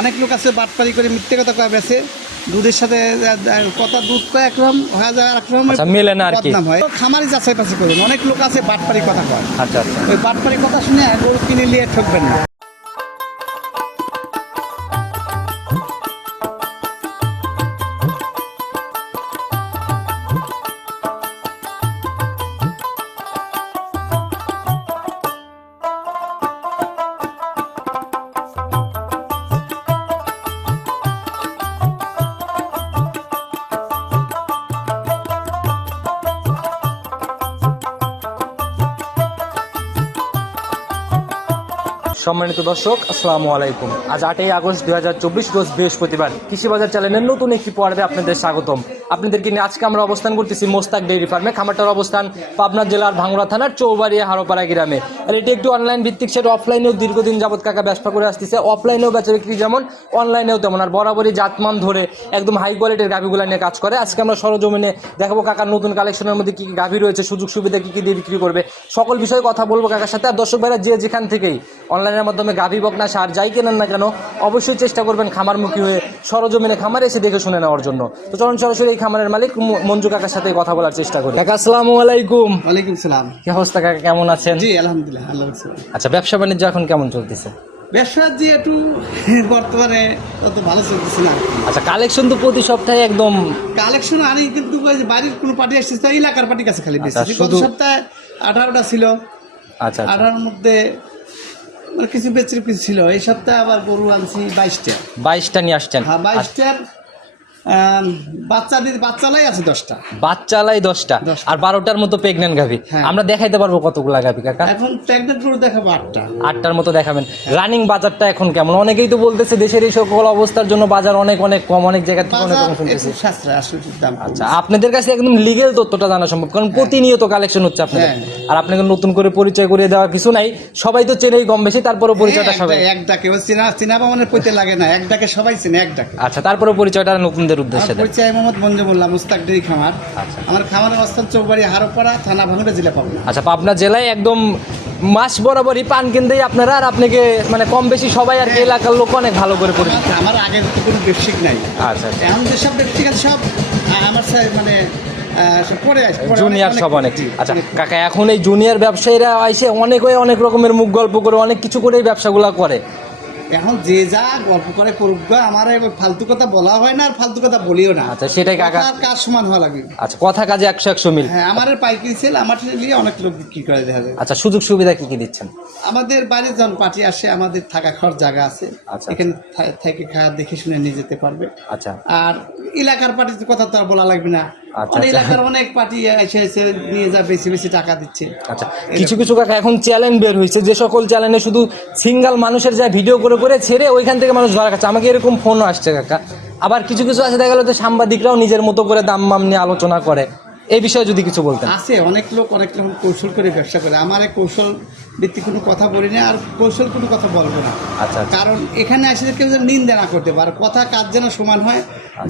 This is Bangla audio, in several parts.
অনেক লোক আছে বাটপারি করে মিথ্যে কথা কয়ে বেছে। দুধের সাথে কথা দুধ কয় একরম হয়ে যায় একরকম মিলে মেলে না আর কি। হয়। খামারি যাচাই পাশে করুন। অনেক লোক আছে বাটপারি কথা কয়। আচ্ছা আচ্ছা। ওই বাটপারি কথা শুনে গরু কিনে নিয়ে ঠকবেন না। সম্মানিত দর্শক, আসসালামু আলাইকুম। আজ আটই আগস্ট দুই চব্বিশ, রোজ বৃহস্পতিবার। কৃষি বাজার চ্যানেলের নতুন একটি পর্বে আপনাদের স্বাগতম। আপনাদেরকে নিয়ে আজকে আমরা অবস্থান করতেছি মোস্তাক ডেইরি ফার্মে, খামারটার অবস্থান পাবনা জেলার ভাঙ্গুড়া থানার চৌবাড়িয়া হারোপাড়া গ্রামে। আর এটি একটি অনলাইন ভিত্তিক, সেটা অফলাইনেও দীর্ঘদিন যাবৎ কাকা ব্যবসা করে আসতেছে। অফলাইনেও বেচা বিক্রি যেমন অনলাইনেও তেমন। আর বরাবরই জাতমান ধরে একদম হাই কোয়ালিটির গাভিগুলো নিয়ে কাজ করে। আজকে আমরা সরজমিনে দেখাবো কাকার নতুন কালেকশনের মধ্যে কী কী গাভি রয়েছে, সুযোগ সুবিধা কী কী দিয়ে বিক্রি করবে। সকল বিষয়ে কথা বলব কাকার সাথে। আর দর্শক ভাইরা, যে যেখান থেকেই অনলাইনের মাধ্যমে গাভি বকনা, সার যাই কেনেন না কেন, অবশ্যই চেষ্টা করবেন খামারমুখী হয়ে সরজমিনে খামারে এসে দেখে শুনে নেওয়ার জন্য। তো চলুন সরাসরি এই খামারের মালিক মঞ্জু কাকার সাথে কথা বলার চেষ্টা করি। কাকা আসসালামু আলাইকুম। ওয়ালাইকুম সালাম। কি অবস্থা কাকা কেমন আছেন? জি আলহামদুলিল্লাহ আল্লাহ। আচ্ছা ব্যবসা বাণিজ্য এখন কেমন চলতেছে? ব্যবসা যে একটু বর্তমানে অত ভালো চলতেছে না আচ্ছা কালেকশন তো প্রতি সপ্তাহে একদম কালেকশন আনি কিন্তু বাড়ির কোনো পার্টি আসছে তো এলাকার পার্টির কাছে খালি আচ্ছা, শুধু- সপ্তাহে আঠারোটা ছিল। আচ্ছা আচ্ছা। আঠারোর মধ্যে মানে কিছু বেচরি কিছু ছিল। এই সপ্তাহে আবার গরু আনছি বাইশটা। বাইশটা নিয়ে আসছেন। হ্যাঁ বাইশটার আম, বাচ্চা দিয়ে বাচ্চালাই আছে দশটা। বাচ্চালাই দশটা। আর বারোটার মতো প্রেগনেন্ট গাভি। হ্যাঁ। আমরা দেখাইতে পারব কতগুলা গাভি কাকা? এখন প্রেগনেন্ট গরু দেখাবো আটটা। আটটার মতো দেখাবেন। রানিং বাজারটা এখন কেমন? অনেকেই তো বলতেছে দেশের এই সকল অবস্থার জন্য বাজার অনেক অনেক কম অনেক জায়গা থেকে অনেক কম শুনতেছি। আচ্ছা আপনাদের কাছে একদম লিগেল তথ্যটা জানা সম্ভব কারণ প্রতিনিয়ত কালেকশন হচ্ছে আপনাদের। হ্যাঁ। আর আপনাকে নতুন করে পরিচয় করিয়ে দেওয়া কিছু নাই। সবাই তো চেনেই কম বেশি তারপরে পরিচয়টা হ্যাঁ, সবাই। এক- ডাকে। চিনা চিনা বামনের পইতে লাগে না এক ডাকে সবাই চিনে এক ডাকে। আচ্ছা তারপরে পরিচয়টা নতুনদের উদ্দেশ্যে আমার দেন। পরিচয় মোহাম্মদ মঞ্জুমুল্লাহ মুস্তাক ডেরি খামার। আচ্ছা। আমার খামারের অবস্থান চৌবাড়ি হারোপাড়া থানা ভাঙড়া জেলা পাবনা। আচ্ছা পাবনা জেলায় একদম মাস বরাবরই পান কিনতেই আপনারা আর আপনাকে মানে কম বেশি সবাই আর কি এলাকার লোক অনেক ভালো করে পরিচিত। আমার- আমার আগের তো কোনো ব্যবসায়িক নাই। আচ্ছা আচ্ছা। এখন যেসব ব্যক্তিগত সব আমার মানে জুনিয়র সব অনেক আচ্ছা কাকা এখন এই জুনিয়র ব্যবসায়ীরা আইসে অনেক ওই অনেক রকমের মুখ গল্প করে অনেক কিছু করে এই ব্যবসাগুলো করে। এখন যে যা গল্প করে করুক আমার ফালতু কথা বলা হয় না আর ফালতু কথা বলিও না। আচ্ছা সেটাই কাকা কাজ সমান হওয়া লাগে? আচ্ছা কথা কাজে একশো একশো মিল। হ্যাঁ আমার পাইকারি সেল আমার নিয়ে অনেক লোক বিক্রি করে দেখা যায়। আচ্ছা সুযোগ সুবিধা কি কি দিচ্ছেন? আমাদের বাড়ির যখন পার্টি আসে আমাদের থাকা খাওয়ার জায়গা আছে। আচ্ছা। এখানে থেকে খাওয়া দেখে শুনে নিয়ে যেতে পারবে। আচ্ছা। আর এলাকার পার্টির কথা তো বলা লাগবে না। আচ্ছা, অনেক আচ্ছা। এলাকার অনেক পার্টি এসে এসে নিয়ে যা বেশি বেশি টাকা দিচ্ছে। আচ্ছা কিছু কিছু কাকা এখন চ্যালেঞ্জ বের হয়েছে যে সকল চ্যানেলে শুধু সিঙ্গেল মানুষের যা ভিডিও করে করে ছেড়ে ওইখান থেকে মানুষ ধরা কাছে আমাকে এরকম ফোনও আসছে কাকা। আবার কিছু কিছু আছে দেখা গেলো যে সাংবাদিকরাও নিজের মতো করে দাম মাম নিয়ে আলোচনা করে। এই বিষয়ে যদি কিছু বলতেন। আছে অনেক লোক অনেক রকম কৌশল করে ব্যবসা করে। আমার কৌশল ভিত্তিক কোনো কথা বলি না আর কৌশল কোনো কথা বলব না। আচ্ছা আচ্ছা। কারণ এখানে আসলে কেউ যেন নিন্দা না করতে পারে কথা কাজ যেন সমান হয়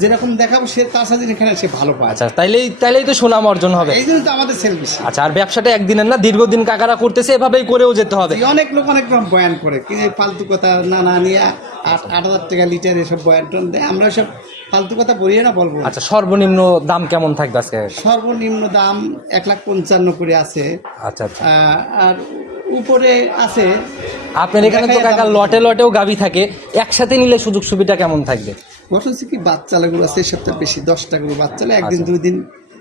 যেরকম দেখাবো সে তার সাথে এখানে সে ভালো পায়। আচ্ছা তাইলেই তাইলেই তো সুনাম অর্জন হবে। এই জন্য তো আমাদের সেল বেশি। আচ্ছা আর ব্যবসাটা একদিনের না দীর্ঘদিন কাকারা করতেছে এভাবেই করেও যেতে হবে। অনেক লোক অনেক রকম বয়ান করে কি ফালতু কথা না না নিয়ে আট আট হাজার টাকা লিটার এসব বয়ান টন দেয়। আমরা সব ফালতু কথা বলিয়ে না বলব। আচ্ছা সর্বনিম্ন দাম কেমন থাকবে আজকে? সর্বনিম্ন দাম এক লাখ পঞ্চান্ন করে আছে। আচ্ছা আচ্ছা। আর উপরে আছে। আপনার এখানে তো কাকা লটে লটেও গাবি থাকে। একসাথে নিলে সুযোগ সুবিধা কেমন থাকবে? ঘটনা কি বাচ্চা গুলো আছে এই সপ্তাহে বেশি দশটা গরু বাচ্চা একদিন আচ্ছা। দুই দিন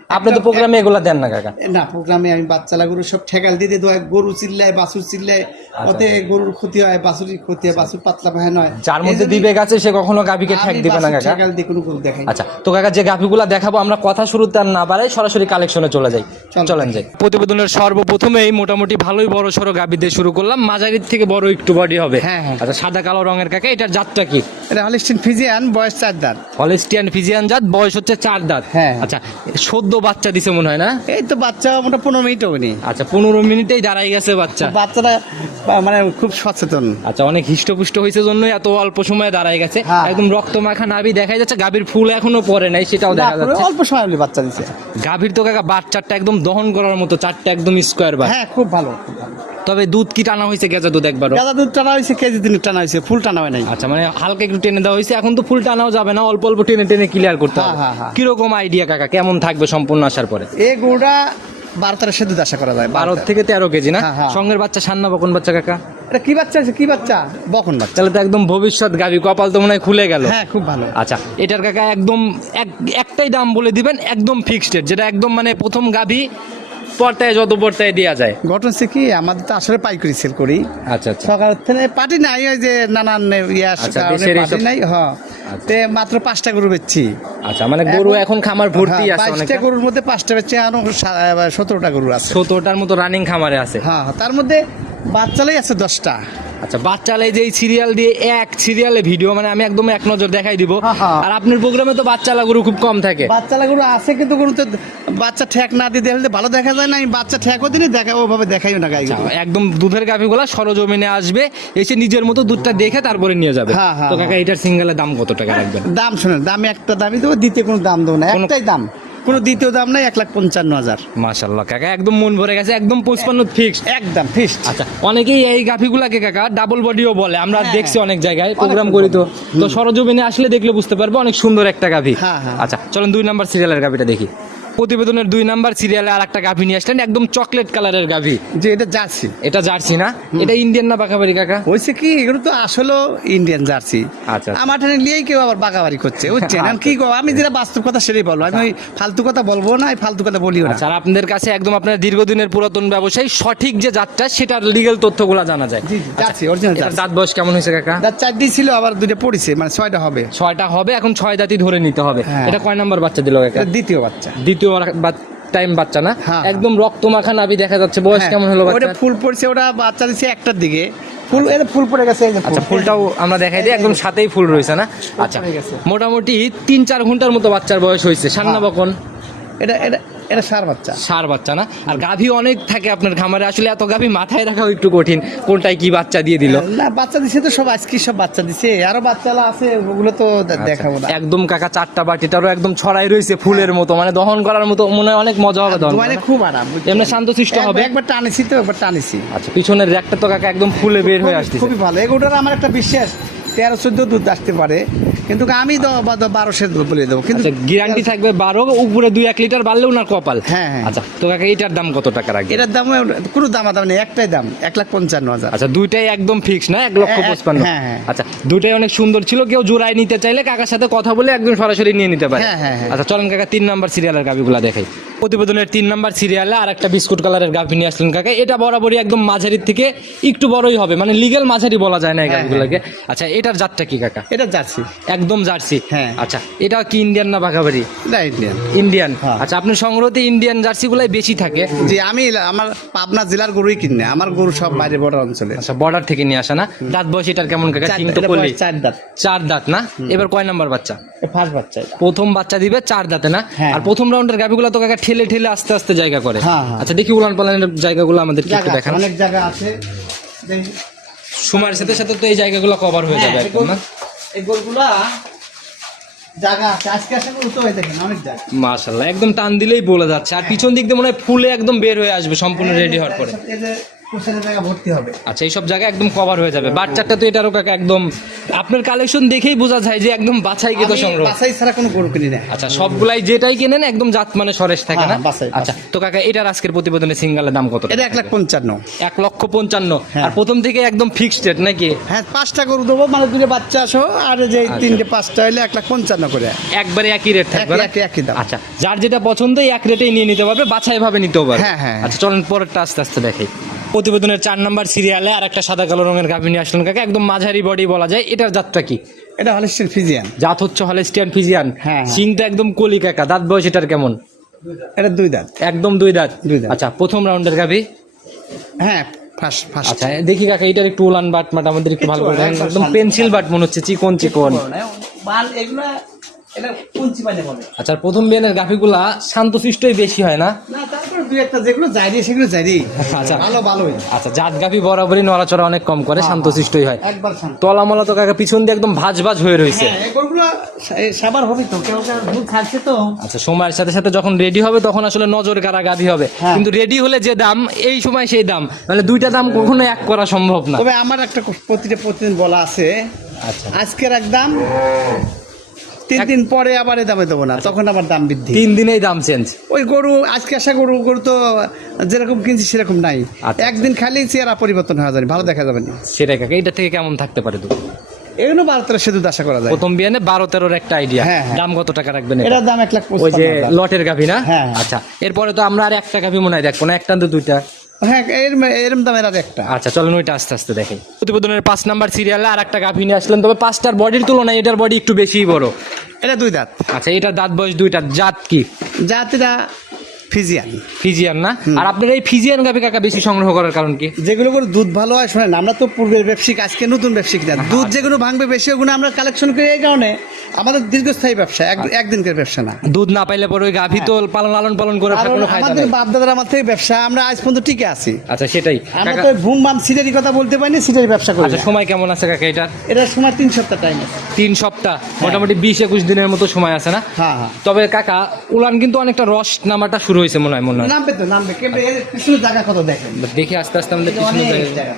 আপনি তো প্রোগ্রামে এগুলা দেন না কাকা। না প্রোগ্রামে আমি বাচ্চা গরু সব ঠেকাল দিয়ে দিয়ে গরু চিল্লায় বাছুর চিল্লায় ওতে গরুর ক্ষতি হয় বাছুরির ক্ষতি হয় বাছুর পাতলা ভাই নয়। যার মধ্যে দিবে গেছে সে কখনো গাভিকে ঠেক দিবে না কাকা। ঠেকাল দিয়ে কোনো গরু দেখাই আচ্ছা তো কাকা যে গাভিগুলা দেখাবো আমরা কথা শুরুতে আর না বাড়াই সরাসরি কালেকশনে চলে যাই। চলেন যাই। প্রতিবেদনের সর্বপ্রথমেই মোটামুটি ভালোই বড় সড়ো গাভি দিয়ে শুরু করলাম মাঝারির থেকে বড় একটু বডি হবে। হ্যাঁ, হ্যাঁ। আচ্ছা সাদা কালো রঙের কাকা এটার জাতটা কি? এটা হলিস্টিন ফিজিয়ান বয়স চার দাঁত। হলিস্টিয়ান ফিজিয়ান জাত বয়স হচ্ছে চার দাঁত। হ্যাঁ। আচ্ছা সদ্য বাচ্চা দিছে মনে হয় না? এই তো বাচ্চা মোটা পনেরো মিনিট হবেনি আচ্ছা পনেরো মিনিটেই দাঁড়াই গেছে বাচ্চা। বাচ্চাটা মানে খুব সচেতন। আচ্ছা অনেক হিষ্টপুষ্ট হয়েছে জন্য এত অল্প সময়ে দাঁড়াই গেছে। হ্যাঁ। একদম রক্ত মাখা নাবি দেখা যাচ্ছে গাভীর ফুল এখনও পরে নাই সেটাও দেখা যাচ্ছে। অল্প সময় বাচ্চা দিচ্ছে গাভীর তো কাকা বাচ্চাটা একদম দহন করার মতো চারটা একদম স্কোয়ার বা হ্যাঁ খুব ভালো খুব ভালো। তবে দুধ কি টানা হয়েছে গেজা দুধ একবার গাঁদা দুধ টানা হয়েছে কেজি দিন টানা হয়েছে ফুল টানা হয় নাই। আচ্ছা মানে হালকা একটু টেনে দেওয়া হয়েছে এখন তো ফুল টানাও যাবে না অল্প অল্প টেনে টেনে ক্লিয়ার করতে হ্যাঁ, হবে। হ্যাঁ, হ্যাঁ। কীরকম আইডিয়া কাকা? কেমন থাকবে সম্পূর্ণ আসার পরে? এই গরুটা বারো তেরো দুধ আশা করা যায় বারো থেকে তেরো কেজি না। সঙ্গের বাচ্চা সান্না বকন বাচ্চা কাকা? এটা কি বাচ্চা আছে? কি বাচ্চা? বকন বাচ্চা। তাহলে তো একদম ভবিষ্যৎ গাভী কপাল তো মনে হয় খুলে গেল। হ্যাঁ খুব ভালো। আচ্ছা এটার কাকা একদম এক- একটাই দাম বলে দিবেন একদম ফিক্সড যেটা একদম মানে প্রথম গাভী পর্তায় যত পর্তায় দেওয়া যায়। ঘটনা হচ্ছে কি আমাদের তো আসলে পাইকারি সেল করি। আচ্ছা আচ্ছা। সকাল থেকে পার্টি নাই ওই যে নানান ইয়ার আচ্ছা, কারণে নাই হ্যাঁ। তে মাত্র পাঁচটা গরু বেচছি। আচ্ছা মানে গরু এখন খামার ভর্তি হ্যাঁ, আছে পাঁচটা গরুর মধ্যে পাঁচটা বেচছে আরও সতেরোটা গরু আছে। সতেরোটার মতো রানিং খামারে আছে। হ্যাঁ, তার মধ্যে বাচ্চালাই আছে দশটা। আচ্ছা বাচ্চালে যে সিরিয়াল দিয়ে এক সিরিয়ালে ভিডিও মানে আমি একদম এক নজর দেখাই দিব। আর আপনার প্রোগ্রামে তো বাচ্চালা গরু খুব কম থাকে। বাচ্চালা গরু আছে কিন্তু গরু তো বাচ্চা ঠেক না দিয়ে দেখলে ভালো দেখা যায় না আমি বাচ্চা ঠেকও দিনে দেখা ওভাবে দেখাইও না গাই আচ্ছা, একদম দুধের গাভিগুলা সরজমিনে আসবে এসে নিজের মতো দুধটা দেখে তারপরে নিয়ে যাবে। হ্যাঁ, হ্যাঁ, তো কাকা এটার সিঙ্গেলের দাম কত টাকা রাখবেন? দাম শোনেন দাম একটা দামই দেবো দ্বিতীয় কোনো দাম দেবো না কোনো- একটাই দাম। কোনো দ্বিতীয় দাম নাই এক লাখ পঞ্চান্ন হাজার। মাশাল্লাহ কাকা একদম মন ভরে গেছে একদম পঁচপান্ন ফিক্স একদম ফিক্স আচ্ছা অনেকেই এই গাফিগুলাকে কাকা ডাবল বডিও বলে আমরা হ্যাঁ, দেখছি হ্যাঁ। অনেক জায়গায় প্রোগ্রাম করি তো। তো সরজমিনে আসলে দেখলে বুঝতে পারব অনেক সুন্দর একটা গাভি হ্যাঁ। আচ্ছা চলেন দুই নাম্বার সিরিয়ালের গাভিটা দেখি। প্রতিবেদনের দুই নাম্বার সিরিয়ালে আর একটা গাভি নিয়ে আসলেন একদম চকলেট কালারের গাভি। যে এটা জার্সি। এটা জার্সি না? এটা ইন্ডিয়ান না বাঁকাবাড়ি কাকা? হয়েছে কি এগুলো তো আসলে ইন্ডিয়ান জার্সি। আচ্ছা। আমার টেনে নিয়েই কেউ আবার বাগাবাড়ি করছে। বুঝছেন আমি কি গো আমি যেটা বাস্তব কথা সেটাই বলব। আমি ওই ফালতু কথা বলব না এই ফালতু কথা বলিও না। আচ্ছা আর আপনাদের কাছে একদম আপনার দীর্ঘদিনের পুরাতন ব্যবসায়ী সঠিক যে জাতটা সেটার লিগেল তথ্যগুলো জানা যায়। Jersey original Jersey. দাঁত বয়স কেমন হয়েছে কাকা? তার চারটি ছিল আবার দুইটা পড়েছে মানে ছয়টা হবে। ছয়টা হবে এখন ছয় দাঁতই ধরে নিতে হবে। হ্যাঁ। এটা কয় নাম্বার বাচ্চা দিল কাকা? দ্বিতীয় বাচ্চা। দ্বিতীয় টাইম বাচ্চা না? হ্যাঁ, একদম রক্ত মাখা নাভি দেখা যাচ্ছে। বয়স হ্যাঁ, কেমন হলো বাচ্চা ফুল পড়ছে ওটা বাচ্চা দিচ্ছে একটার দিকে। ফুল এটা ফুল পড়ে গেছে আচ্ছা ফুলটাও আমরা দেখাই দিই একদম সাথেই ফুল রয়েছে না? আচ্ছা মোটামুটি তিন চার ঘণ্টার মতো বাচ্চার বয়স হয়েছে। সান্না হ্যাঁ। বকন। এটা এটা এটা সার বাচ্চা। সার বাচ্চা না? আর গাভী অনেক থাকে আপনার খামারে। আসলে এত গাভী মাথায় রাখাও একটু কঠিন কোনটাই কি বাচ্চা দিয়ে দিল। না বাচ্চা দিছে তো সব আজকে সব বাচ্চা দিছে। আরও বাচ্চালা আছে ওগুলো তো দে- দেখাবো না। আচ্ছা, একদম কাকা চারটা বাটিটারও একদম ছড়াই রয়েছে ফুলের মতো মানে দহন করার মতো মনে হয় অনেক মজা হবে দহন মানে খুব আরাম? এমনি শান্তশিষ্ট হবে। একবার- টানেছি তো একবার টানেছি। আচ্ছা পিছনের র্যাকটা তো কাকা একদম ফুলে বের হয়ে আসছে খুবই ভালো। এগুলোর আমার একটা বিশ্বাস তেরো চোদ্দ দুধ আসতে পারে। কিন্তু আমি তো বারোশো বলে দেবো কিন্তু আচ্ছা গ্যারান্টি থাকবে বারো উপরে দুই এক লিটার বাড়লেও না কপাল? হ্যাঁ, হ্যাঁ। আচ্ছা তো কাকা এটার দাম কত টাকা রাখবে এটার দাম কোনো দাম দাম নেই একটাই দাম এক লাখ পঞ্চান্ন হাজার। আচ্ছা দুইটাই একদম ফিক্স না? এক লক্ষ হ্যাঁ, হ্যাঁ। আচ্ছা দুইটাই অনেক সুন্দর ছিল কেউ জোড়াই নিতে চাইলে কাকার সাথে কথা বলে একদম সরাসরি নিয়ে নিতে পারে। হ্যাঁ, হ্যাঁ, হ্যাঁ। আচ্ছা চলেন কাকা তিন নাম্বার সিরিয়ালের গাভিগুলা দেখাই। প্রতিবেদনের তিন নাম্বার সিরিয়ালে আর একটা বিস্কুট কালারের গাভি নিয়ে আসলেন কাকা এটা বরাবরই একদম মাঝারির থেকে একটু বড়ই হবে। মানে লিগেল মাঝারি বলা যায় না এই হ্যাঁ, গাভিগুলোকে। আচ্ছা এটার জাতটা কি কাকা? এটা জার্সি। একদম জার্সি? হ্যাঁ। আচ্ছা এটা কি ইন্ডিয়ান না বাঘাবাড়ি? এটা ইন্ডিয়ান ইন্ডিয়ান হ্যাঁ। আচ্ছা আপনার সংগ্রহতে ইন্ডিয়ান জার্সি গুলাই বেশি থাকে। যে আমি আমার পাবনা জেলার গরুই কিনে আমার গরু সব বাইরে বর্ডার অঞ্চলে। আচ্ছা বর্ডার থেকে নিয়ে আসা না? দাঁত বয়স এটার কেমন কাকা? চার- দাঁত চার দাঁত। না? এবার কয় নাম্বার বাচ্চা? ফার্স্ট বাচ্চা প্রথম বাচ্চা দিবে চার দাঁতে না? হ্যাঁ। আর প্রথম রাউন্ডের গাভিগুলো তো কাকা ঠেলে ঠেলে আস্তে আস্তে জায়গা করে। হ্যাঁ, হ্যাঁ। আচ্ছা দেখি উলান পালানের জায়গাগুলো আমাদের একটু দেখান। অনেক জায়গা আছে। সময়ের সাথে সাথে তো এই জায়গাগুলো কভার হয়ে যাবে হ্যাঁ, একদম না? এই গরুগুলা জায়গা আছে। আজকে আসা গরু তো হয়ে দেখেন অনেক জায়গা। মাশাল্লাহ একদম টান দিলেই বলে যাচ্ছে। আর পিছন দিক দিয়ে মনে হয় ফুলে একদম বের হয়ে আসবে সম্পূর্ণ রেডি হওয়ার পরে। এই জায়গা ভর্তি হবে। আচ্ছা এইসব জায়গা একদম কভার হয়ে যাবে। বাচ্চাটা তো এটারও কাকা একদম আপনার কালেকশন দেখেই বোঝা যায় যে একদম বাছাই কিন্তু সংগ্রহ। বাছাই ছাড়া কোনো গরু কিনি না আচ্ছা সবগুলাই যেটাই কেনেন একদম জাত মানে সরেশ থাকে না? হ্যাঁ, আচ্ছা তো কাকা এটার আজকের প্রতিবেদনে সিঙ্গালের দাম কত এটা এক লাখ পঞ্চান্ন। এক লক্ষ পঞ্চান্ন। হ্যাঁ। আর প্রথম থেকে একদম ফিক্সড রেট নাকি? হ্যাঁ পাঁচটা গরু দেবো মানে দুটো বাচ্চা আসো আর যে আচ্ছা। তিনটে পাঁচটা হলে এক লাখ পঞ্চান্ন করে। একবারে একই রেট থাকবে একই- দাম। আচ্ছা যার যেটা পছন্দ এক রেটেই নিয়ে নিতে পারবে বাছাই ভাবে নিতেও পারবে। হ্যাঁ, হ্যাঁ। আচ্ছা চলেন পরেরটা আস্তে আস্তে দেখাই। প্রতিবেদনের চার নাম্বার সিরিয়ালে আর একটা সাদা কালো রঙের গাভী নিয়ে আসলেন কাকা? একদম মাঝারি বডি বলা যায়। এটার জাতটা কি? এটা হলিস্টিন ফিজিয়ান। জাত হচ্ছে হলেস্টিয়ান ফিজিয়ান। হ্যাঁ, হ্যাঁ। সিংটা একদম কলি কাকা। দাঁত বয়স এটার কেমন? এটা দুই দাঁত। একদম দুই দাঁত। দুই দাঁত। আচ্ছা প্রথম রাউন্ডের গাভী? হ্যাঁ ফার্স্ট ফার্স্ট আচ্ছা দেখি কাকা এটার একটু উলান বাট মাট আমাদের একটু ভালো করে। একবার একদম পেন্সিল বাট মনে হচ্ছে চিকন চিকন। মাল এগুলা আচ্ছা প্রথম বিয়ানের গাভিগুলা শান্তশিষ্টই বেশি হয় না? যাইরি আচ্ছা। আচ্ছা জাত বরাবরই নড়াচড়া অনেক কম করে শান্তশিষ্টই হয়। একবার শান্ত। তলামলা তো কাকা পিছন দিয়ে একদম ভাজ ভাজ হয়ে রয়েছে হ্যাঁ আচ্ছা সময়ের সাথে সাথে যখন রেডি হবে তখন আসলে নজর কারা গাভি হবে। হ্যাঁ। কিন্তু রেডি হলে যে দাম এই সময় সেই দাম। মানে দুইটা দাম কখনো এক করা সম্ভব না। তবে আমার একটা প্রতিটা প্রতিদিন বলা আছে। আচ্ছা। আজকের এক দাম তিন দিন পরে আবার দামে দেবো না তখন আবার দাম বৃদ্ধি। তিন দিনেই দাম চেঞ্জ ওই গরু আজকে আসা গরু গরু তো যেরকম কিনছি সেরকম নাই। আচ্ছা। একদিন খালি চেহারা পরিবর্তন হওয়া যায় ভালো দেখা যাবে না। সেটাই কাকা এটা থেকে কেমন থাকতে পারে দুধ? এগুলো বারো তেরো সে দুধ আশা করা যায়। প্রথম বিয়ানে বারো তেরোর একটা আইডিয়া হ্যাঁ, হ্যাঁ। দাম কত টাকা রাখবেন এটা? এটার দাম এক লাখ ওই যে লটের গাভি না? হ্যাঁ। আচ্ছা এরপরে তো আমরা আর একটা গাভি মনে হয় দেখব না একটা তো দুইটা? হ্যাঁ এরম এরম দামের আর একটা। আচ্ছা চলেন ওইটা আস্তে আস্তে দেখি। প্রতিবেদনের পাঁচ নাম্বার সিরিয়ালে আর একটা গাভি নিয়ে আসলেন। তবে পাঁচটার বডির তুলনায় এটার বডি একটু বেশিই বড়। এটা দুই দাঁত। আচ্ছা এটা দাঁত বয়স দুইটা। জাত কি? জাতিরা ফিজিয়ান। ফিজিয়ান না? আর আপনার এই ফিজিয়ান গাভি কাকা বেশি সংগ্রহ করার কারণ কি? যেগুলো করে দুধ ভালো হয় শোনেন আমরা তো পূর্বের ব্যবসায়িক আজকে নতুন ব্যবসায়িক না। দুধ যেগুলো ভাঙবে বেশি ওগুলো আমরা কালেকশন করি এই কারণে আমাদের দীর্ঘস্থায়ী ব্যবসা একদিনকার ব্যবসা না। দুধ না পাইলে পরে ওই গাভি তো পালন লালন পালন করে কোনো ফায়দা আমাদের বাপ দাদার আমার থেকে ব্যবসা আমরা আজ পর্যন্ত টিকে আছি। আচ্ছা সেটাই। আমরা তো ভুম বাম সিটেরই কথা বলতে পারিনি সিটের ব্যবসা করি আচ্ছা সময় কেমন আছে কাকা এটার? এটার সময় তিন সপ্তাহ টাইম আছে। তিন সপ্তাহ? মোটামুটি বিশ একুশ দিনের মতো সময় আছে না? হ্যাঁ হ্যাঁ। তবে কাকা উলান কিন্তু অনেকটা রস নামাটা শুরু হয়েছে মনে হয় মনে হয়। নামবে তো নামবে। জায়গা কত দেখেন? দেখি আস্তে আস্তে আমাদের কৃষ্ণ জায়গা-।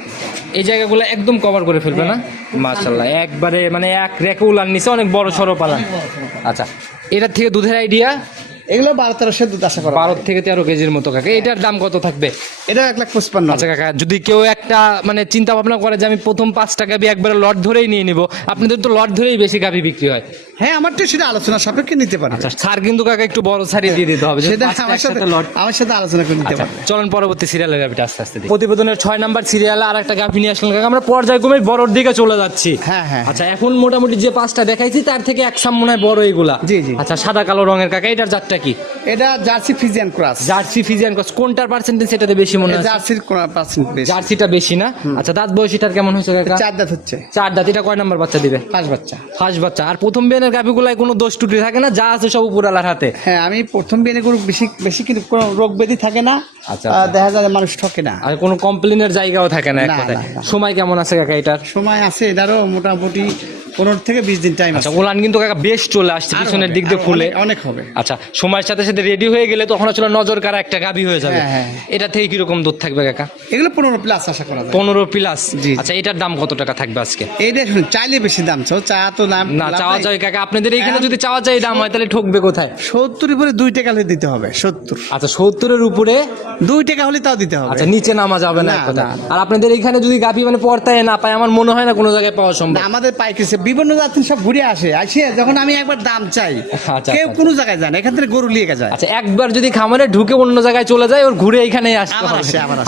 এই জায়গাগুলো একদম কভার করে ফেলবে না? মাশাল্লাহ একবারে মানে এক রেকুল আর নিচে অনেক বড় সড়ো পালান আচ্ছা এটার থেকে দুধের আইডিয়া এগুলো বারো তেরোশো দুধ আশা করা বারো থেকে তেরো কেজির মতো কাকা। এটার দাম কত থাকবে? এটা এক লাখ পঁচপান্ন। আচ্ছা কাকা যদি কেউ একটা মানে চিন্তা ভাবনা করে যে আমি প্রথম পাঁচটা গাবি একবারে লট ধরেই নিয়ে নিব আপনাদের তো লট ধরেই বেশি গাবি বিক্রি হয়। হ্যাঁ আমার তো সেটা আলোচনা সাপেক্ষে নিতে পারবে আচ্ছা ছাড় কিন্তু কাকা একটু বড় ছাড়িয়ে দিয়ে দিতে হবে। সেটা আমার সাথে লট আমার সাথে আলোচনা করে নিতে আচ্ছা, পারবে। চলুন পরবর্তী সিরিয়ালের গাভিটা আস্তে আস্তে। প্রতিবেদনের ছয় নাম্বার সিরিয়ালে আর একটা গাভি নিয়ে আসলাম কাকা। আমরা পর্যায়ক্রমে বড়র দিকে চলে যাচ্ছি। হ্যাঁ, হ্যাঁ, আচ্ছা এখন মোটামুটি যে পাঁচটা দেখাইছি তার থেকে এক সাম মনে হয় বড় এগুলা। জি, জি। আচ্ছা সাদা কালো রঙের কাকা এটার জাতটা কি? এটা Jersey Friesian cross. Jersey Friesian cross. কোনটার পার্সেন্টেজ সেটাতে বেশি মনে হয় জার্সির পার্সেন্ট বেশি। জার্সিটা বেশি না? আচ্ছা দাঁত বয়সীটার কেমন হয়েছে কাকা? চার দাঁত হচ্ছে। চার দাঁত। এটা কয় নাম্বার বাচ্চা দিবে? পাঁচ বাচ্চা। ফার্স্ট বাচ্চা। আর প্রথম বিয়ানের গাভিগুলায় কোনো দোষ টুটি থাকে না? যা আছে সব উপরালার হাতে? হ্যাঁ আমি প্রথম বিয়ে গরু বেশি বেশি কিন্তু কোনো রোগ ব্যাধি থাকে না। আচ্ছা, আচ্ছা। দেখা যায় মানুষ ঠকে না। আর কোনো কমপ্লেনের জায়গাও থাকে না এক কথায়। সময় কেমন আছে কাকা এটার? সময় আছে এটারও মোটামুটি পনেরো থেকে বিশ দিন টাইম আচ্ছা আছে। ওলান কিন্তু কাকা বেশ চলে আসছে পিছনের দিক দিয়ে ফুলে। অনেক- হবে। আচ্ছা সময়ের সাথে সাথে রেডি হয়ে গেলে তখন আসলে নজর কারা একটা গাভি হয়ে যাবে। হ্যাঁ, হ্যাঁ। এটা থেকে কীরকম দুধ থাকবে কাকা? এগুলো পনেরো প্লাস আশা করা যায়। পনেরো প্লাস আচ্ছা এটার দাম কত টাকা থাকবে আজকে? এইটা শুনুন চাইলে বেশি দাম চাও চা তো দাম না চাওয়া। যায় কাকা আপনাদের এইখানে হ্যাঁ। যদি চাওয়া যায় দাম হয় তাহলে ঠকবে কোথায়? সত্তর উপরে দুই টাকা হলে দিতে হবে সত্তর। আচ্ছা সত্তরের উপরে? দুই টাকা হলে তাও দিতে হবে। আচ্ছা নিচে নামা যাবে না আর আপনাদের এইখানে যদি গাভি মানে পর্তায় না পায় আমার মনে হয় না কোনো জায়গায় পাওয়া সম্ভব। আমাদের পাইকারি বিভিন্ন জাতির সব ঘুরে আসে। আসে যখন আমি একবার দাম চাই আচ্ছা, কেউ আচ্ছা। কোনো জায়গায় যায় না এখান থেকে গরু লিয়ে যায়। আচ্ছা একবার যদি খামারে ঢুকে অন্য জায়গায় চলে যায় ওর ঘুরে এখানে আসতে হবে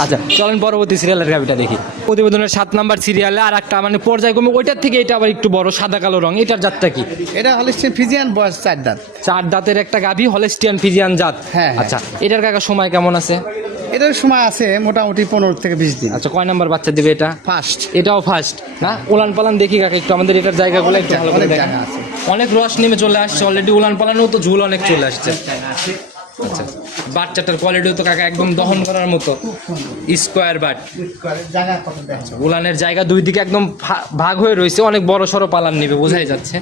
আচ্ছা চলেন পরবর্তী সিরিয়ালের গাভিটা দেখি। প্রতিবেদনের সাত নাম্বার সিরিয়ালে আর একটা মানে পর্যায়ক্রমে ওইটার থেকে এটা আবার একটু বড় সাদা কালো রং। এটার জাতটা কি? এটা হলিস্টিন ফিজিয়ান বয়স চার দাঁত। চার দাঁতের একটা গাভি হলেস্টিয়ান ফিজিয়ান জাত। হ্যাঁ, হ্যাঁ। আচ্ছা এটার কাকা সময় কেমন আছে? এটার সময় আছে মোটামুটি পনেরো থেকে বিশ দিন। আচ্ছা কয় নাম্বার বাচ্চা দিবে এটা? ফার্স্ট এটাও ফার্স্ট না? উলান পালান দেখি কাকে একটু আমাদের এটার জায়গাগুলো একটু ভালো করে দেখা আছে। অনেক রস নেমে চলে আসছে অলরেডি উলান পালানেও তো ঝুল অনেক চলে আসছে। আচ্ছা বাচ্চাটার কোয়ালিটিও তো কাকা একদম দহন করার মতো। Square butt. দেখছ উলানের জায়গা দুই দিকে একদম ভাগ হয়ে রয়েছে অনেক বড় সড়ো পালান নেবে বোঝাই যাচ্ছে।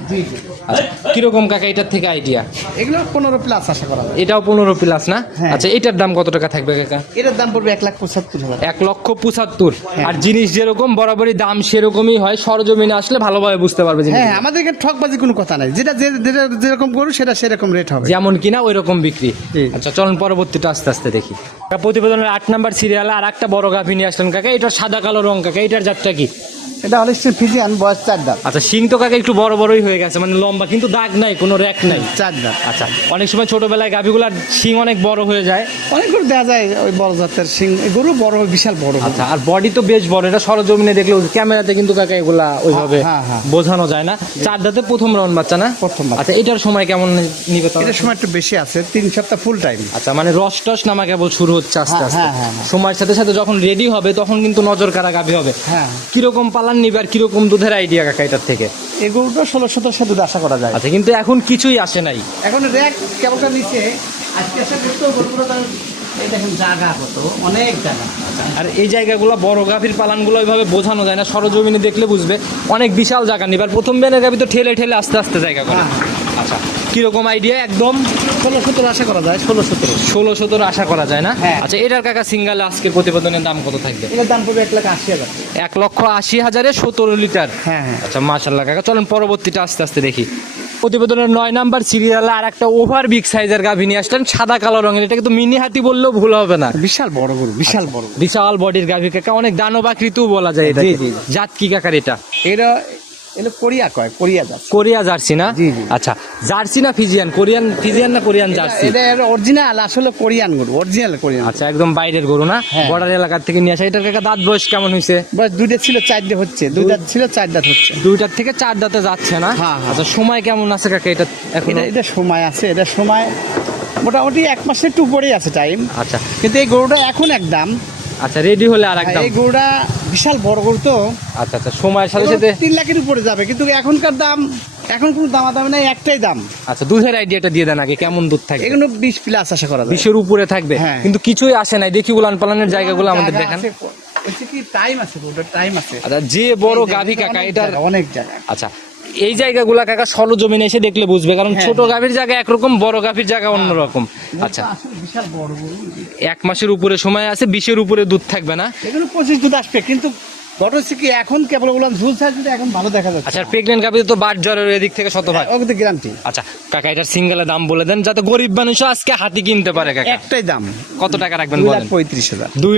আচ্ছা কীরকম কাকা এটার থেকে আইডিয়া এগুলো পনেরো প্লাস আশা করা এটাও পনেরো প্লাস না? হ্যাঁ। আচ্ছা এটার দাম কত টাকা থাকবে কাকা? এটার দাম পড়বে এক লাখ পঁচাত্তর হাজার। এক লক্ষ পঁচাত্তর। হ্যাঁ। আর জিনিস যেরকম বরাবরই দাম সেরকমই হয় সরজমিনে আসলে ভালোভাবে বুঝতে পারবে হ্যাঁ আমাদের এখানে ঠকবাজি কোনো কথা নাই। যেটা যেটা যেরকম গরু সেটা সেরকম রেট হবে। যেমন কিনা ওই রকম বিক্রি। আচ্ছা চলুন পরবর্তীটা আস্তে আস্তে দেখি। প্রতিবেদনের আট নাম্বার সিরিয়াল আর একটা বড় গাভী নিয়ে আসলেন কাকা। এটার সাদা কালো রং কাকা। এটার জাতটা কি? এটা হলিস্টিন ফিজিয়ান বয়স চার দাঁত। আচ্ছা শিং তো কাকা একটু বড় বড়ই হয়ে গেছে মানে লম্বা কিন্তু দাগ নাই কোনো র্যাক নাই। চার দাঁত। আচ্ছা অনেক সময় ছোটবেলায় গাভীগুলার শিং অনেক বড় হয়ে যায়। অনেক গরু যায় ওই বড় জাতের সিং গরু বড় বিশাল বড় আচ্ছা আর বডি তো বেশ বড় এটা সরজমিনে দেখলে ক্যামেরাতে কিন্তু কাকা এগুলা ওইভাবে হ্যাঁ, হ্যাঁ। বোঝানো যায় না। চার দাঁতে প্রথম রাউন্ড বাচ্চা না? প্রথম আচ্ছা এটার সময় কেমন নিবে? এটার সময় একটু বেশি আছে তিন সপ্তাহ ফুল টাইম আচ্ছা মানে রস টস নামা কেবল শুরু হচ্ছে আস্তে হ্যাঁ, আস্তে। হ্যাঁ, হ্যাঁ, হ্যাঁ। সময়ের সাথে সাথে যখন রেডি হবে তখন কিন্তু নজর কারা গাভী হবে। হ্যাঁ। কীরকম পালা পালান আর কীরকম দুধের আইডিয়া কাকা এটার থেকে? এগুলো ষোলো সতেরো সাথে দুধ আশা করা যায়। আচ্ছা কিন্তু এখন কিছুই আসে নাই। এখন র্যাক কেবলটা নিচে আজকে এসে দেখতো গরুগুলো তার এই দেখেন জায়গা কত অনেক জায়গা। আর এই জায়গাগুলো বড় গাভীর পালানগুলো ওইভাবে বোঝানো যায় না সরজমিনে দেখলে বুঝবে। অনেক বিশাল জায়গা নিবার প্রথম বেনের গাভী তো ঠেলে ঠেলে আস্তে আস্তে জায়গা করে। হ্যাঁ। আচ্ছা। কীরকম আইডিয়া একদম ষোলো সতেরো আশা করা যায় ষোলো সতেরো। ষোলো সতেরো আশা করা যায় না? হ্যাঁ। আচ্ছা এটার কাকা সিঙ্গাল আজকের প্রতিবেদনের দাম কত থাকবে? এটার দাম পড়বে এক লাখ আশি হাজার। এক লক্ষ আশি হাজারে সতেরো লিটার। হ্যাঁ হ্যাঁ। আচ্ছা মাশাল্লাহ কাকা চলেন পরবর্তীটা আস্তে আস্তে দেখি। প্রতিবেদনের নয় নাম্বার সিরিয়ালে আর একটা ওভার বিগ সাইজের গাভী নিয়ে আসলেন সাদা কালো রঙের। এটাকে তো মিনি হাতি বললেও ভুল হবে না। বিশাল বড় গরু বিশাল বড় বিশাল বডির গাভী কাকা অনেক দানবাকৃতও বলা যায় এটা। জাত কি কাকার এটা? এটা এটা কোরিয়া কয় কোরিয়া জাত কোরিয়া জার্সি না? জি, জি। আচ্ছা জার্সি না ফিজিয়ান? কোরিয়ান ফিজিয়ান না কোরিয়ান জার্সি? এটা অরিজিনাল আসলে কোরিয়ান গরু অরিজিনাল কোরিয়ান আচ্ছা একদম বাইরের গরু না? হ্যাঁ। বর্ডার এলাকার থেকে নিয়ে আসা। এটার কাকা দাঁত বয়স কেমন হয়েছে বাস দুইটা ছিল চারটে হচ্ছে। দুই দাঁত ছিল চার দাঁত হচ্ছে। দুইটার থেকে চার দাঁতে যাচ্ছে না? হ্যাঁ, হ্যাঁ। আচ্ছা সময় কেমন আছে কাকা এটা এখন? এটা এটা সময় আছে এটা সময় মোটামুটি এক মাসের একটু উপরেই আছে টাইম আচ্ছা। কিন্তু এই গরুটা এখন এক দাম। আচ্ছা রেডি হলে আর একদম এই গরুটা বিশাল বড় গরু তো। আচ্ছা আচ্ছা সময়ের সাথে সাথে তিন লাখের উপরে যাবে কিন্তু এখনকার দাম এখন কোনো দামাদামি নাই একটাই দাম। আচ্ছা দুধের আইডিয়াটা দিয়ে দেন আগে কেমন দুধ থাকবে? এগুলো বিশ প্লাস আশা করা যায়। বিশের উপরে থাকবে? হ্যাঁ। কিন্তু কিছুই আসে নাই দেখি উলান পালানের জায়গাগুলো আমাদের দেখান। কি টাইম আছে টাইম আছে। আচ্ছা যে বড় গাভী কাকা অনেক এটার অনেক জায়গা। আচ্ছা এই জায়গাগুলা কাকা সরজমিনে এসে দেখলে বুঝবে কারণ হ্যাঁ, ছোট হ্যাঁ। গাভীর জায়গা একরকম বড় গাভীর জায়গা অন্যরকম। আচ্ছা। এক মাসের উপরে সময় আছে বিশের উপরে দুধ থাকবে না। এগুলো পঁচিশ দুধ আসবে কিন্তু কি এখন কেবল ওগুলো ঝুল সাইজ এখন ভালো দেখা যাচ্ছে। আচ্ছা প্রেগনেন্ট গাভী তো বাট জ্বরের এদিক থেকে শতভাগ। ওকে গ্যারান্টি আচ্ছা কাকা এটার সিঙ্গেলের দাম বলে দেন যাতে গরিব মানুষ আজকে হাতি কিনতে পারে কাকা। একটাই দাম। কত টাকা রাখবেন বলেন?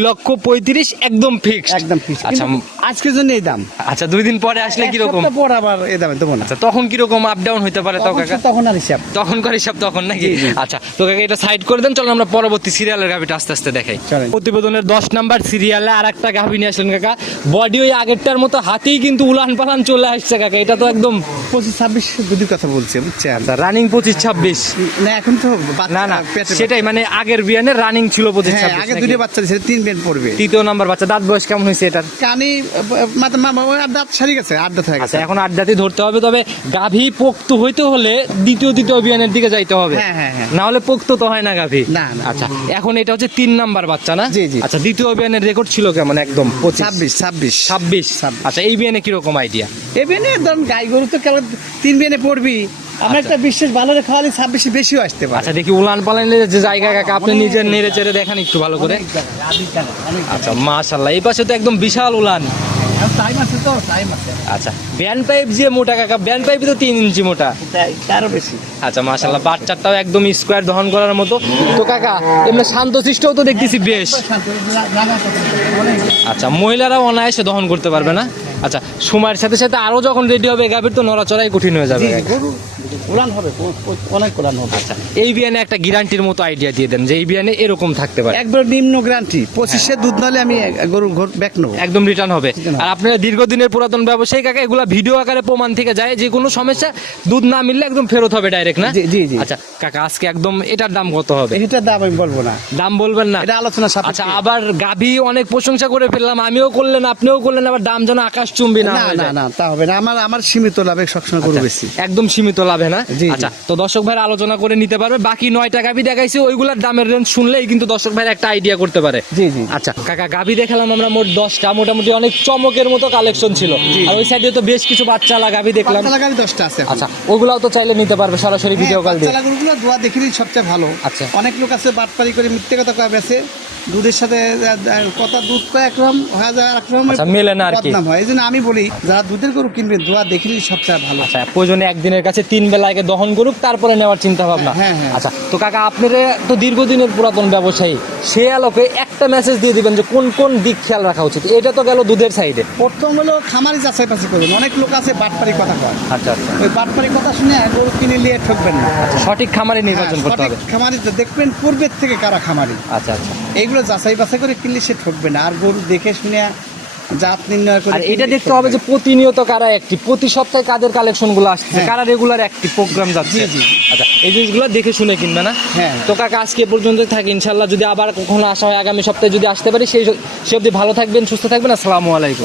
লক্ষ পঁয়ত্রিশ একদম ফিক্সড একদম। আচ্ছা আজকের জন্য এই দাম। আচ্ছা দুই দিন পরে আসলে কীরকম? পর আবার এই দামে দেবো না। আচ্ছা তখন কীরকম আপ ডাউন হইতে পারে তখন কাকা? তখন আর হিসাব। তখন করে সব তখন নাকি। আচ্ছা তো কাকা এটা সাইড করে দেন চলো আমরা পরবর্তী সিরিয়ালের গাভিটা আস্তে আস্তে দেখাই। প্রতিবেদনের দশ নাম্বার সিরিয়ালে আর একটা গাভি নিয়ে আসলেন কাকা। বডি ওই আগেরটার মতো হাতেই কিন্তু উলান পালান চলে আসছে কাকা এটা তো একদম পঁচিশ ছাব্বিশ দুদির কথা বলছে বুঝছেন? রানিং পঁচিশ ছাব্বিশ। না এখন তো না না সেটাই মানে আগের বিয়ানের রানিং ছিল পঁচিশ হ্যাঁ ছাব্বিশ আগে দুটো বাচ্চা ছিল তিন বেন পড়বে। তৃতীয় নাম্বার বাচ্চা দাঁত বয়স কেমন হয়েছে এটার? কানি সারি গেছে দাঁত হয়ে আচ্ছা এখন আট জাতি ধরতে হবে তবে গাভী পোক্ত হইতে হলে দ্বিতীয় দ্বিতীয় অভিযানের দিকে যাইতে হবে। হ্যাঁ, হ্যাঁ, হ্যাঁ। না হলে পোক্ত তো হয় না গাভী। না। আচ্ছা এখন এটা হচ্ছে তিন নাম্বার বাচ্চা না? জি, জি। আচ্ছা দ্বিতীয় অভিযানের রেকর্ড ছিল কেমন একদম? ছাব্বিশ ছাব্বিশ। ছাব্বিশ। আচ্ছা এই বিয়ানে কীরকম আইডিয়া এ বেনে ধরুন গাই গরু তো তিন বেনে পড়বি আমরা একটা বিশেষ ভালো খাওয়ালে ছাব্বিশে বেশিও আসতে পারে। আচ্ছা দেখি উলান পালানের যে জায়গা কাকা আপনি নিজের নেড়ে চেড়ে দেখান একটু ভালো করে। আচ্ছা মাশাল্লাহ এই পাশে তো একদম বিশাল উলান। টাইম আছে তো টাইম আছে। আচ্ছা ব্যান্ড পাইপ যে মোটা কাকা ব্যান্ড পাইপ তো তিন ইঞ্চি মোটা। তারও বেশি। আচ্ছা মাশাল্লাহ বাচ্চাটাও একদম স্কোয়ার দহন করার মতো। তো কাকা এমনি শান্তশিষ্টও তো দেখতেছি বেশ। আচ্ছা মহিলারাও অনায়াসে দহন করতে পারবে না? আচ্ছা সময়ের সাথে সাথে আরও যখন রেডি হবে গাভীর তো নড়াচড়াই কঠিন হয়ে যাবে। গরু উড়ান হবে অনেক উড়ান হবে। আচ্ছা এই বিয়ানে একটা গ্যারান্টির মতো আইডিয়া দিয়ে দেন যে এই বিয়ানে এরকম থাকতে পারে। একবার নিম্ন গ্যারান্টি পঁচিশে দুধ নালে আমি গরু ব্যাক নেব। একদম রিটার্ন হবে। আর আপনারা দীর্ঘদিনের পুরাতন ব্যবসায়ী কাকা এগুলা ভিডিও আকারে প্রমাণ থেকে যায় যে কোনো সমস্যা দুধ না মিললে একদম ফেরত হবে ডাইরেক্ট না? জি, জি। আচ্ছা কাকা আজকে একদম এটার দাম কত হবে? এটার দাম আমি বলব না। দাম বলবেন না? এটা আলোচনা আচ্ছা আবার গাভী অনেক প্রশংসা করে ফেললাম আমিও করলেন আপনিও করলেন আবার দাম যেন আকাশ চুম্বি না না না তা হবে না। আমার আমার সীমিত লাভে সবসময় গরু আচ্ছা, বেশি একদম সীমিত লাভে না? জি। আচ্ছা তো দর্শক ভাইরা আলোচনা করে নিতে পারবে। বাকি নয়টা গাভী দেখাইছি ওইগুলার দামের রেঞ্জ শুনলেই কিন্তু দর্শক ভাইরা একটা আইডিয়া করতে পারে। জি জি। আচ্ছা কাকা গাভী দেখালাম আমরা মোট দশটা। মোটামুটি অনেক চমকের মতো কালেকশন ছিল। আর ওই সাইডে তো বেশ কিছু বাচ্চালা গাভী দেখলাম। বাচ্চা লাগাবি দশটা আছে আচ্ছা ওগুলাও তো চাইলে নিতে পারবে সরাসরি ভিডিও কল দিয়ে। বাচ্চা লাগাগুলো দোয়া দেখিনি সবচেয়ে ভালো। আচ্ছা। অনেক লোক আছে বাটপারি করে মিথ্যে কথা কয় বেছে। দুধের সাথে কথা দুধ কয় একরকম হয়ে যায় একরকম আচ্ছা, মেলে না আর কি। হয়। এই জন্য আমি বলি যারা দুধের গরু কিনবে দোয়া দেখিনি সবচেয়ে ভালো। আচ্ছা প্রয়োজনে একদিনের কাছে তিন বেলা আগে দহন করুক তারপরে নেওয়ার চিন্তা ভাবনা হ্যাঁ, হ্যাঁ। আচ্ছা তো কাকা আপনারা তো দীর্ঘদিনের পুরাতন ব্যবসায়ী সে আলোকে একটা মেসেজ দিয়ে দিবেন যে কোন কোন দিক খেয়াল রাখা উচিত? এটা তো গেল দুধের সাইডে প্রথম হলো খামারি যাচাই বাছাই করবেন অনেক লোক আছে বাটপারি কথা কয়। আচ্ছা আচ্ছা। ওই বাটপারি কথা শুনে গরু কিনে নিয়ে ঠকবেন না। সঠিক খামারে নির্বাচন হ্যাঁ, করতে হবে। খামারি দেখবেন পূর্বের থেকে কারা খামারি। আচ্ছা আচ্ছা। এইগুলো যাচাই বাছাই করে কিনলে সে ঠকবে না। আর গরু দেখে শুনে জাত নির্ণয় করে এটা দেখতে হবে যে প্রতিনিয়ত কারা অ্যাক্টিভ প্রতি সপ্তাহে কাদের কালেকশনগুলো আসছে হ্যাঁ। কারা রেগুলার অ্যাক্টিভ প্রোগ্রাম যাচ্ছে? জি, জি। আচ্ছা এই জিনিসগুলো দেখে শুনে কিনবে না? হ্যাঁ। তো কাকা আজকে পর্যন্ত থাকে। ইনশাল্লাহ যদি আবার কখনো আসা হয় আগামী সপ্তাহে যদি আসতে পারি সেই সে অবধি ভালো থাকবেন সুস্থ থাকবেন। আসসালামু আলাইকুম।